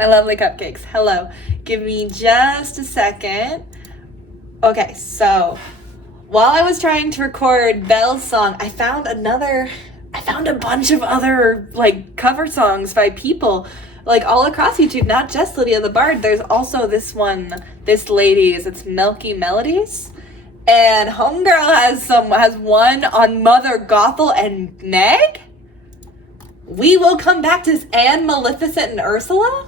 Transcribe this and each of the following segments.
my lovely cupcakes. Hello. Give me just a second. Okay, so while I was trying to record Belle's song, I found a bunch of other like cover songs by people like all across YouTube, not just Lydia the Bard. There's also this lady's, it's Milky Melodies. And Homegirl has one on Mother Gothel and Meg. We will come back to this, and Maleficent and Ursula.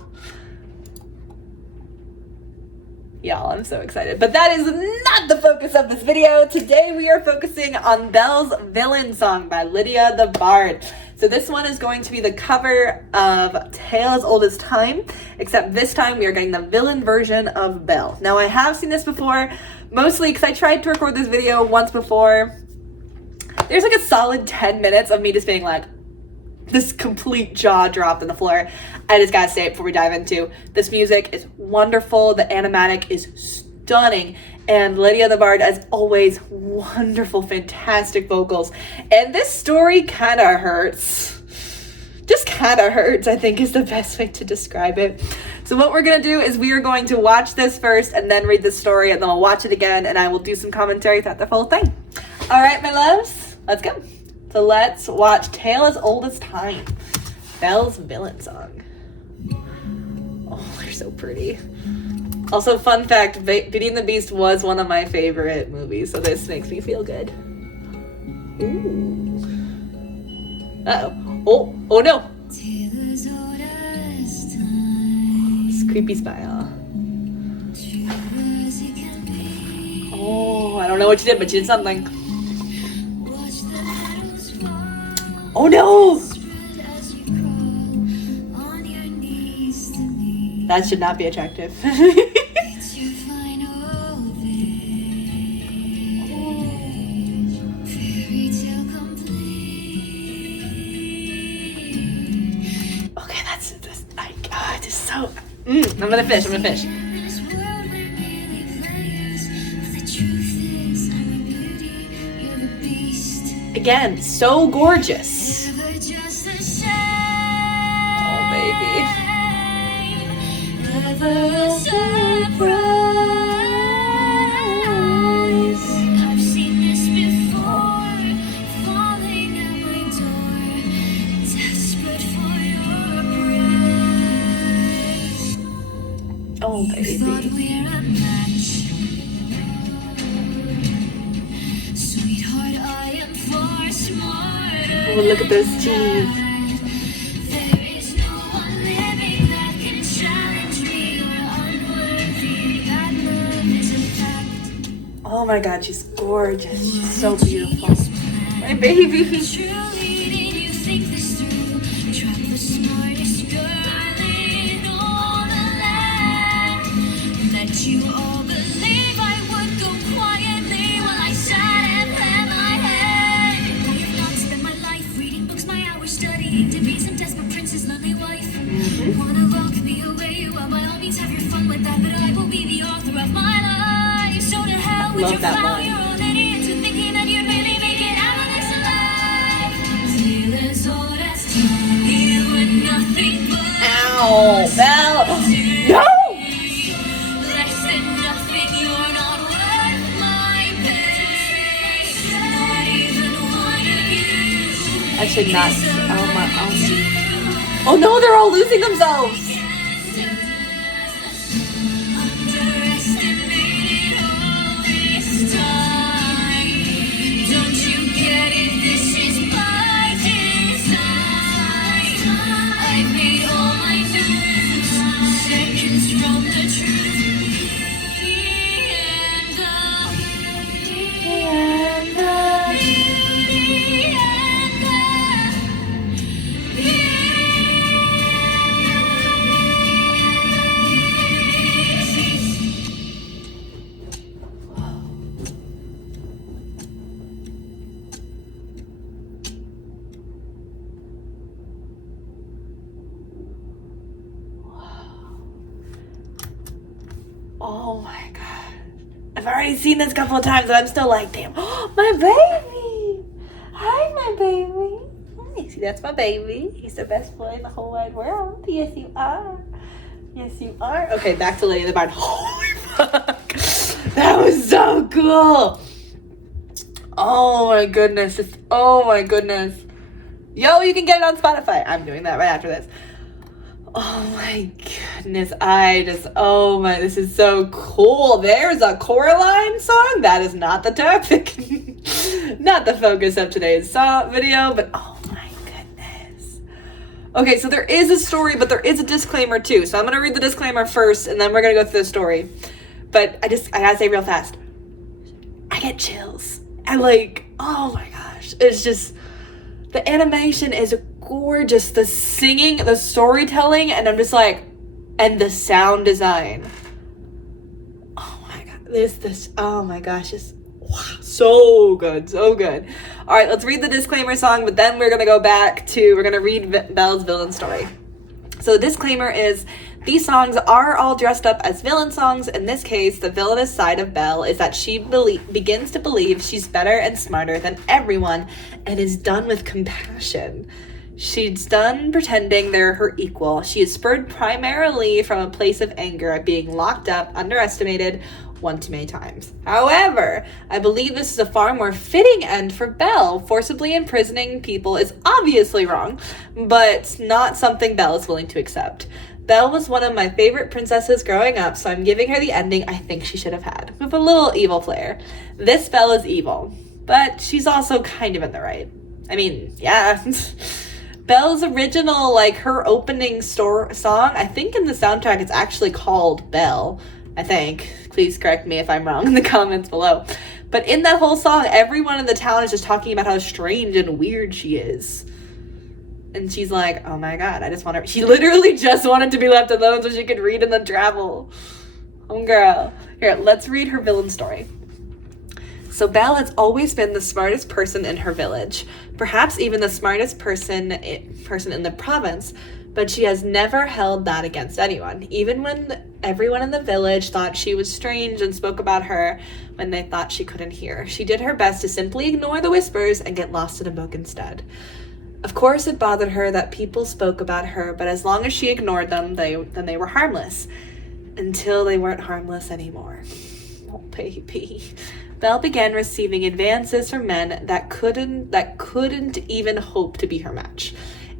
Y'all, I'm so excited. But that is not the focus of this video. Today we are focusing on Belle's Villian song by Lydia the Bard. So this one is going to be the cover of Tale as Old as Time, except this time we are getting the Villian version of Belle. Now I have seen this before, mostly because I tried to record this video once before. There's like a solid 10 minutes of me just being like, this complete jaw dropped on the floor. I just gotta say it before we dive into this. Music is wonderful, the animatic is stunning, and Lydia the Bard, as always, wonderful, fantastic vocals. And this story kind of hurts. Just kind of hurts, I think, is the best way to describe it. So what we're gonna do is we are going to watch this first and then read the story, and then I'll watch it again and I will do some commentary throughout the whole thing. All right, my loves, let's go. So let's watch Tale as Old as Time, Belle's Villian song. Oh, they're so pretty. Also, fun fact, Beauty and the Beast was one of my favorite movies, so this makes me feel good. Ooh. Uh-oh. Oh no. It's creepy smile. Oh, I don't know what you did, but you did something. Oh no! That should not be attractive. Okay, that's like, oh, it's just so. I'm gonna fish. Again, so gorgeous. Oh, baby. I've seen this before, falling at my door, desperate for your prize. Oh, baby. Thought we're a match. Sweetheart, I am far smarter. Oh, look at those teeth. There is no one living that can challenge me. You're unworthy. That love is a fact. Oh my god, she's gorgeous. She's so beautiful. My baby. Truly, did you think this through? Trap the smartest girl in all the land. Let you all believe I would go quietly while I sat and had my head. I have not spent my life reading books, my hours studying to be some desperate prince's lonely wife. Wanna lock me away? Well, by all means, have your fun with that, but I will be the author of my life. So to hell with Love your that flower, line. your old idiots who thinking that you'd really make it out of this alive. Tale as old as time, you were nothing but Ow, Belle. No! less than nothing. You're not worth my pay. Not even one of you. I should not. Oh no, they're all losing themselves. Underestimated all this time. Don't you get it? This is my design. I made all my moves seconds from the truth. Oh my god. I've already seen this a couple of times and I'm still like, damn. Oh, my baby. Hi, my baby. Hi. See, that's my baby. He's the best boy in the whole wide world. Yes, you are. Yes, you are. Okay, back to Lydia the Bard. Holy fuck. That was so cool. Oh my goodness. Oh my goodness. Yo, you can get it on Spotify. I'm doing that right after this. Oh my goodness. This is so cool. There's a Coraline song. That is not the topic. Not the focus of today's video, but oh my goodness. Okay, so there is a story, but there is a disclaimer too. So I'm going to read the disclaimer first, and then we're going to go through the story. But I gotta say real fast. I get chills. Oh my gosh. It's just, the animation is gorgeous. The singing, the storytelling, and I'm just like, and the sound design. Oh my god. Oh my gosh. Wow, so good. So good. All right, let's read the disclaimer song, but then we're going to read Belle's villain story. So the disclaimer is, these songs are all dressed up as villain songs. In this case, the villainous side of Belle is that she begins to believe she's better and smarter than everyone and is done with compassion. She's done pretending they're her equal. She is spurred primarily from a place of anger at being locked up, underestimated one too many times. However, I believe this is a far more fitting end for Belle. Forcibly imprisoning people is obviously wrong, but not something Belle is willing to accept. Belle was one of my favorite princesses growing up, so I'm giving her the ending I think she should have had, with a little evil flair. This Belle is evil, but she's also kind of in the right. I mean, yeah. Belle's original, her opening song, I think in the soundtrack it's actually called Belle, I think. Please correct me if I'm wrong in the comments below. But in that whole song, everyone in the town is just talking about how strange and weird she is. And she's like, oh my god, she literally just wanted to be left alone so she could read and then travel. Oh girl. Here, let's read her villain story. So Belle has always been the smartest person in her village, perhaps even the smartest person in the province, but she has never held that against anyone, even when everyone in the village thought she was strange and spoke about her when they thought she couldn't hear. She did her best to simply ignore the whispers and get lost in a book instead. Of course, it bothered her that people spoke about her, but as long as she ignored them, then they were harmless. Until they weren't harmless anymore. Oh, baby. Belle began receiving advances from men that couldn't even hope to be her match.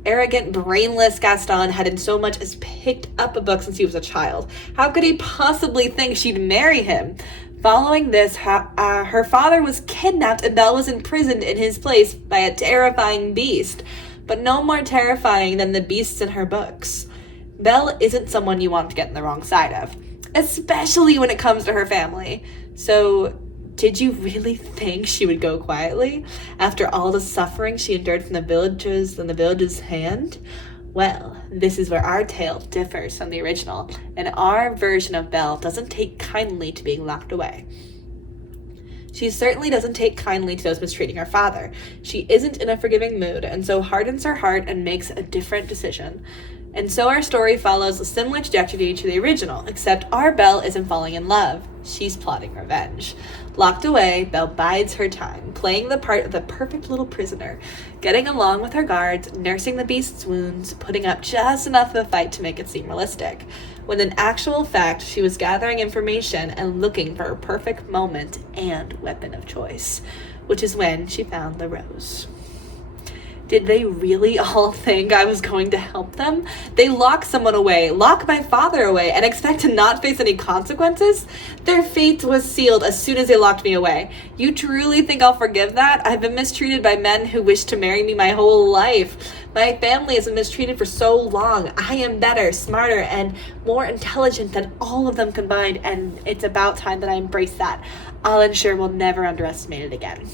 Arrogant, brainless Gaston hadn't so much as picked up a book since he was a child. How could he possibly think she'd marry him? Following this, her father was kidnapped and Belle was imprisoned in his place by a terrifying beast, but no more terrifying than the beasts in her books. Belle isn't someone you want to get in the wrong side of, especially when it comes to her family. So, did you really think she would go quietly after all the suffering she endured from the village's hand? Well, this is where our tale differs from the original, and our version of Belle doesn't take kindly to being locked away. She certainly doesn't take kindly to those mistreating her father. She isn't in a forgiving mood, and so hardens her heart and makes a different decision. And so our story follows a similar trajectory to the original, except our Belle isn't falling in love. She's plotting revenge. Locked away, Belle bides her time, playing the part of the perfect little prisoner, getting along with her guards, nursing the beast's wounds, putting up just enough of a fight to make it seem realistic, when in actual fact she was gathering information and looking for her perfect moment and weapon of choice, which is when she found the rose. Did they really all think I was going to help them? They lock someone away, lock my father away, and expect to not face any consequences? Their fate was sealed as soon as they locked me away. You truly think I'll forgive that? I've been mistreated by men who wished to marry me my whole life. My family has been mistreated for so long. I am better, smarter, and more intelligent than all of them combined, and it's about time that I embrace that. I'll ensure we'll never underestimate it again.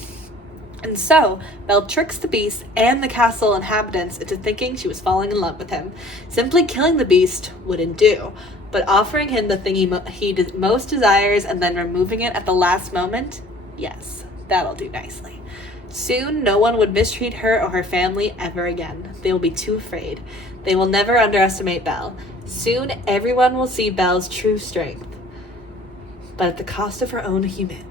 And so, Belle tricks the beast and the castle inhabitants into thinking she was falling in love with him. Simply killing the beast wouldn't do, but offering him the thing he most desires and then removing it at the last moment, yes, that'll do nicely. Soon, no one would mistreat her or her family ever again. They will be too afraid. They will never underestimate Belle. Soon, everyone will see Belle's true strength, but at the cost of her own humanity.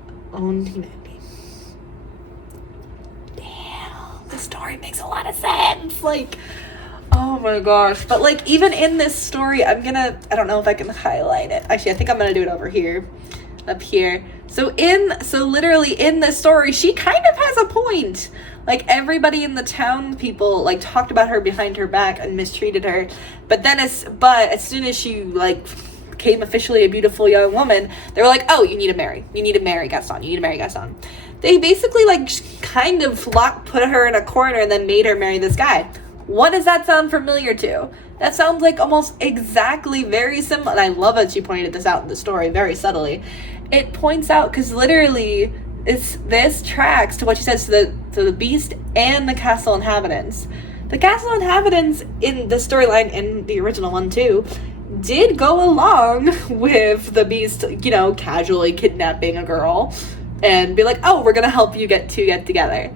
The story makes a lot of sense. Oh my gosh. But like even in this story, I don't know if I can highlight it. Actually, I think I'm gonna do it over here. Up here. So literally in this story, she kind of has a point. Like everybody in the town, people like talked about her behind her back and mistreated her. But as soon as she like became officially a beautiful young woman, they were like, oh, you need to marry Gaston. They basically like kind of put her in a corner and then made her marry this guy. What does that sound familiar to? That sounds like almost exactly very similar. And I love that she pointed this out in the story very subtly. It points out because literally this tracks to what she says to the beast and the castle inhabitants. The castle inhabitants in the storyline, in the original one too, did go along with the beast, you know, casually kidnapping a girl and be like, oh, we're gonna help you get together.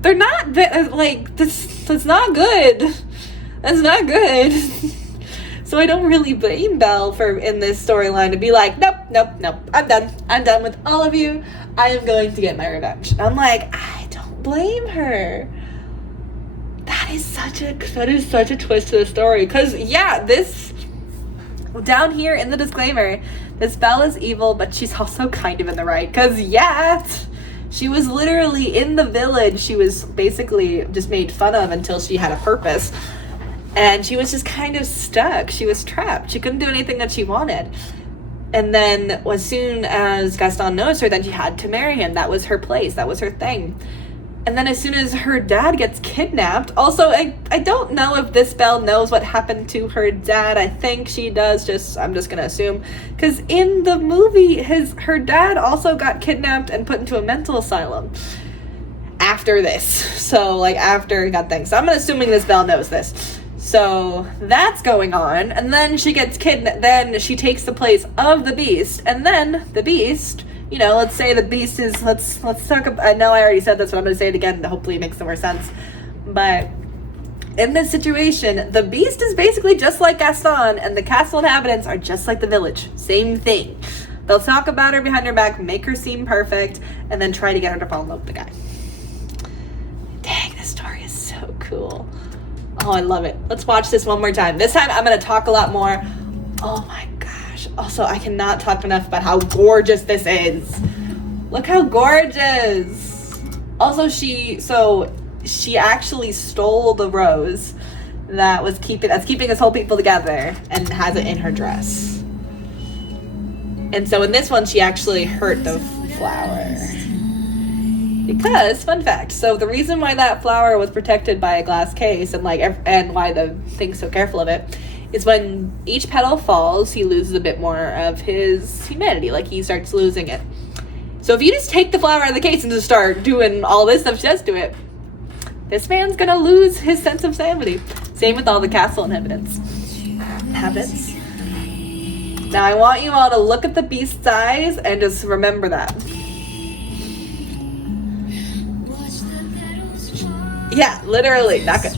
They're not like that's not good. That's not good. So I don't really blame Belle for in this storyline to be like, nope, I'm done with all of you. I am going to get my revenge. I'm like, I don't blame her. That is such a twist to the story. Because yeah, this down here in the disclaimer, this Belle is evil, but she's also kind of in the right. Because yeah, she was literally in the village. She was basically just made fun of until she had a purpose. And she was just kind of stuck. She was trapped. She couldn't do anything that she wanted. And then as soon as Gaston knows her, then she had to marry him. That was her place. That was her thing. And then as soon as her dad gets kidnapped, also, I don't know if this Belle knows what happened to her dad. I think she does, I'm just going to assume. Because in the movie, her dad also got kidnapped and put into a mental asylum after this. So, like, after he got things. So I'm assuming this Belle knows this. So that's going on, and then she gets kidnapped. Then she takes the place of the beast, and then the beast, you know, let's say the beast is, let's talk about, I know I already said this, but I'm going to say it again to hopefully make some more sense. But in this situation, the beast is basically just like Gaston, and the castle inhabitants are just like the village. Same thing. They'll talk about her behind her back, make her seem perfect, and then try to get her to fall in love with the guy. Dang, this story is so cool. Oh, I love it. Let's watch this one more time. This time I'm going to talk a lot more. Oh my gosh. Also, I cannot talk enough about how gorgeous this is. Look how gorgeous. Also, she actually stole the rose that's keeping this whole people together and has it in her dress. And so in this one, she actually hurt the flower. Because, fun fact, so the reason why that flower was protected by a glass case and why the thing's so careful of it is when each petal falls, he loses a bit more of his humanity. Like, he starts losing it. So if you just take the flower out of the case and just start doing all this stuff she does to it, this man's gonna lose his sense of sanity. Same with all the castle inhabitants. Now I want you all to look at the beast's eyes and just remember that. Yeah, literally, not good.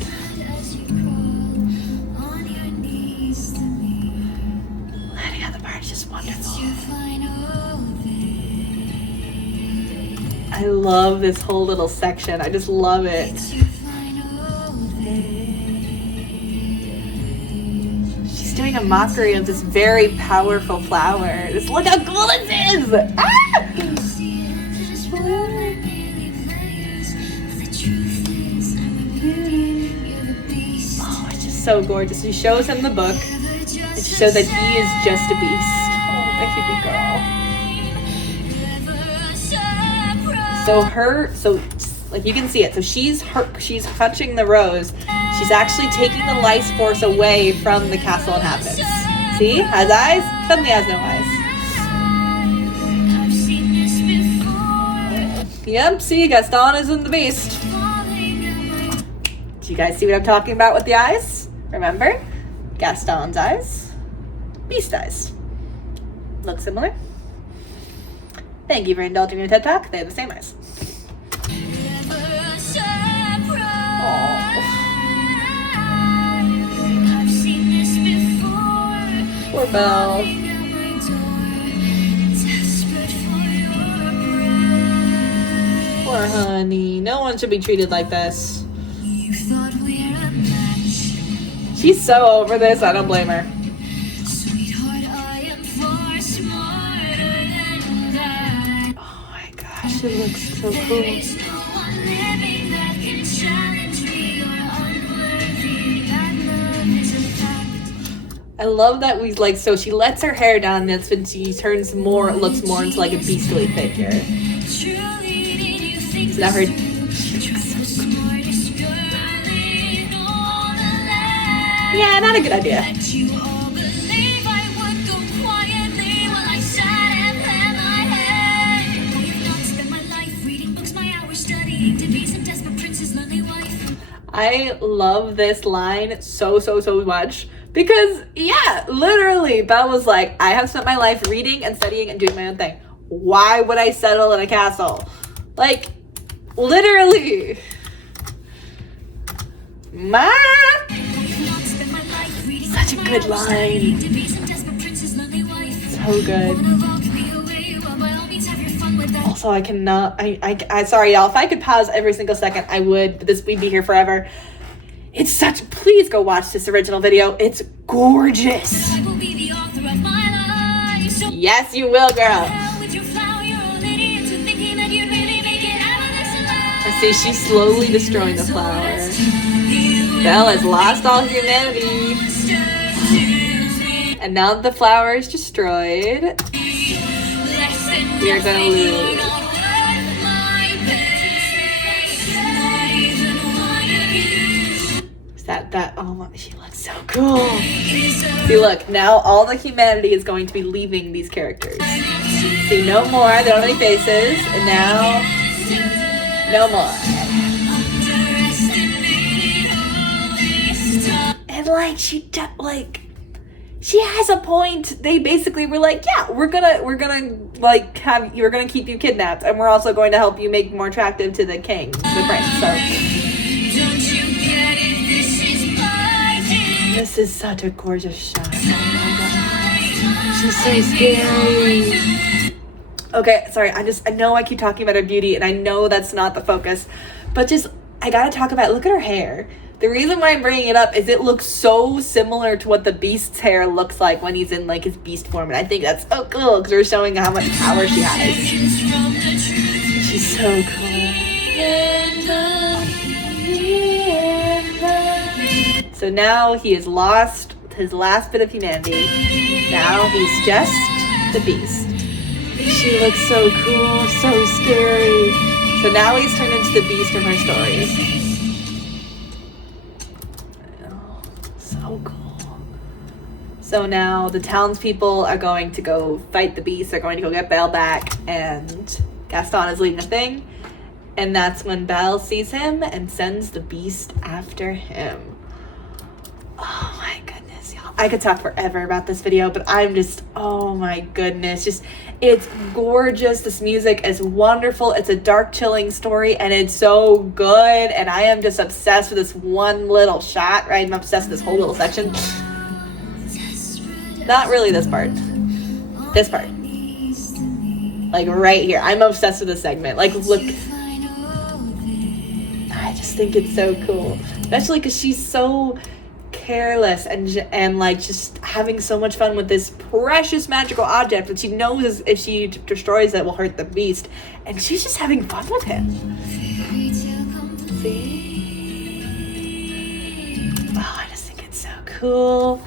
Lydia the Bard is just wonderful. I love this whole little section. I just love it. She's doing a mockery of this very powerful flower. Just look how cool this is! Ah! Oh, it's just so gorgeous. She shows him the book, and she shows that he is just a beast. Oh, my cute girl. So like you can see it. So she's touching the rose. She's actually taking the life force away from the castle inhabitants. See? Has eyes? Suddenly has no eyes. Yep, see, Gaston is in the beast. Do you guys see what I'm talking about with the eyes? Remember? Gaston's eyes, beast eyes. Look similar? Thank you for indulging in a TED Talk. They have the same eyes. Aww. Poor Belle. Poor honey. No one should be treated like this. You thought we're a She's so over this. I don't blame her. Sweetheart, I am far smarter than that. Oh my gosh, it looks so There cool. is no one living that can challenge me. You're unworthy. That love is a fact. I love that we like, so she lets her hair down, and that's when she turns more, looks more into like a beastly figure. Truly, did you think So now her, the smartest girl in all the land? yeah, not a good idea. That you all believe I would go quietly while I sat and planned my head. I have not spent my life reading books, my hours studying to be some desperate prince's lonely wife. I love this line so much because, yeah, literally, Belle was like, I have spent my life reading and studying and doing my own thing. Why would I settle in a castle? Like, literally. Ma! Such a good line. So good. Also, I cannot, I sorry y'all, if I could pause every single second, I would, but this, we'd be here forever. It's such, please go watch this original video. It's gorgeous. Yes, you will, girl. I see she's slowly destroying the flower. Belle has lost all humanity. And now that the flower is destroyed, we are gonna lose. That oh my, she looks so cool. See, look, now all the humanity is going to be leaving these characters. See, no more, they don't have any faces, and now no more. And like she has a point. They basically were like, yeah, we're gonna like have, you're gonna keep you kidnapped, and we're also going to help you make more attractive to the king, the prince. So this is such a gorgeous shot. Oh my god, she's so scary. Okay, sorry. I know I keep talking about her beauty, and I know that's not the focus, but just I gotta talk about. Look at her hair. The reason why I'm bringing it up is it looks so similar to what the Beast's hair looks like when he's in like his beast form, and I think that's so cool because we're showing how much power she has. She's so cool. So now he has lost his last bit of humanity. Now he's just the Beast. She looks so cool, so scary. So now he's turned into the Beast from her stories. So cool. So now the townspeople are going to go fight the Beast. They're going to go get Belle back, and Gaston is leading a thing. And that's when Belle sees him and sends the Beast after him. Oh my goodness, y'all. I could talk forever about this video, but I'm just, oh my goodness. Just, it's gorgeous. This music is wonderful. It's a dark, chilling story, and it's so good. And I am just obsessed with this one little shot, right? I'm obsessed with this whole little section. Not really this part. This part. Like right here. I'm obsessed with this segment. Like, look. I just think it's so cool. Especially because she's so careless and like just having so much fun with this precious magical object that she knows if she destroys it will hurt the Beast, and she's just having fun with him. See? Oh, I just think it's so cool.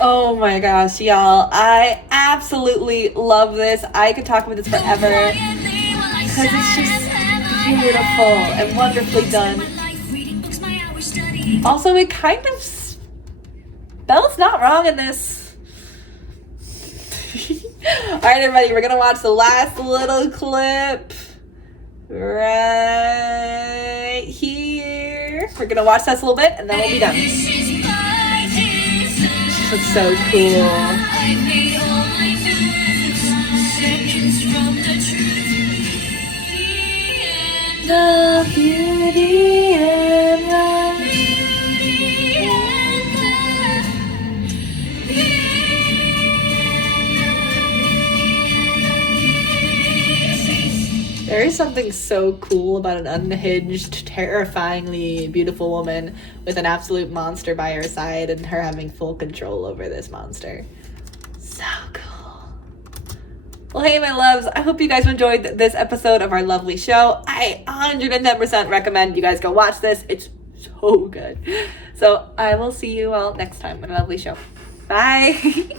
Oh my gosh, y'all, I absolutely love this. I could talk about this forever because it's just beautiful and wonderfully done. Also, it kind of, Belle's not wrong in this. All right, everybody, we're gonna watch the last little clip right here. We're gonna watch this a little bit, and then we'll be done. She looks so cool. The beauty and the There is something so cool about an unhinged, terrifyingly beautiful woman with an absolute monster by her side and her having full control over this monster. So cool. Well, hey, my loves, I hope you guys enjoyed this episode of our lovely show. I 110% recommend you guys go watch this. It's so good. So I will see you all next time on a lovely show. Bye.